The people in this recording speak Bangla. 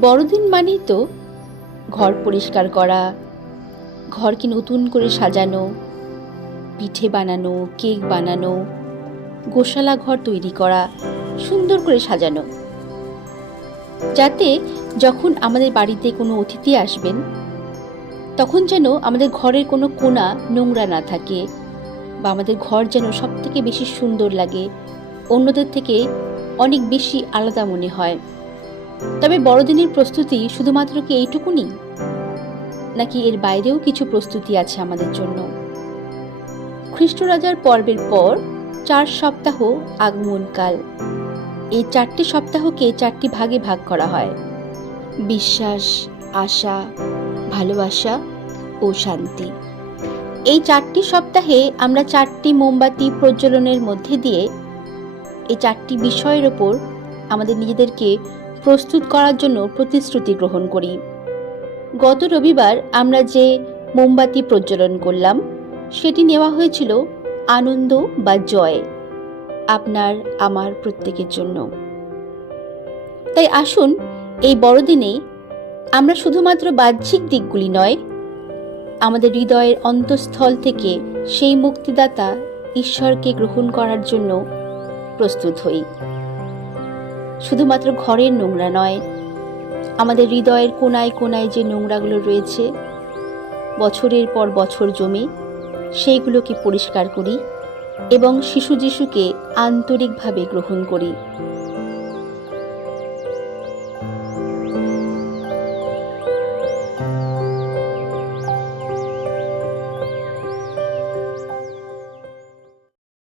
বড়দিন মানেই তো ঘর পরিষ্কার করা, ঘরকে নতুন করে সাজানো, পিঠে বানানো, কেক বানানো, গোশালা ঘর তৈরি করা, সুন্দর করে সাজানো। যাতে যখন আমাদের বাড়িতে কোনো অতিথি আসবেন, তখন যেন আমাদের ঘরের কোনো কোনা নোংরা না থাকে বা আমাদের ঘর যেন সব থেকে বেশি সুন্দর লাগে, অন্যদের থেকে অনেক বেশি আলাদা মনে হয়। তবে বড়দিনের প্রস্তুতি শুধুমাত্র কি এইটুকুনি? নাকি এর বাইরেও কিছু প্রস্তুতি আছে আমাদের জন্য? খ্রিস্টরাজার পর্বের পর চার সপ্তাহ আগমনকাল। এই চারটি সপ্তাহকে চারটি ভাগে ভাগ করা হয়। বিশ্বাস, আশা, ভালোবাসা ও শান্তি। এই চারটি সপ্তাহে আমরা চারটি মোমবাতি প্রজ্বলনের মধ্যে দিয়ে এই চারটি বিষয়ের ওপর আমাদের নিজেদেরকে প্রস্তুত করার জন্য প্রতিশ্রুতি গ্রহণ করি। গত রবিবার আমরা যে মোমবাতি প্রজ্বলন করলাম, সেটি নেওয়া হয়েছিল আনন্দ বা জয়, আপনার, আমার প্রত্যেকের জন্য। তাই আসুন, এই বড়দিনে আমরা শুধুমাত্র বাহ্যিক দিকগুলি নয়, আমাদের হৃদয়ের অন্তঃস্থল থেকে সেই মুক্তিদাতা ঈশ্বরকে গ্রহণ করার জন্য প্রস্তুত হই। শুধুমাত্র ঘরের নোংরা নয়, আমাদের হৃদয়ের কোনায় কোনায় যে নোংরাগুলো রয়েছে, বছরের পর বছর জমে, সেইগুলোকে পরিষ্কার করি এবং শিশু যিশুকে আন্তরিকভাবে গ্রহণ করি।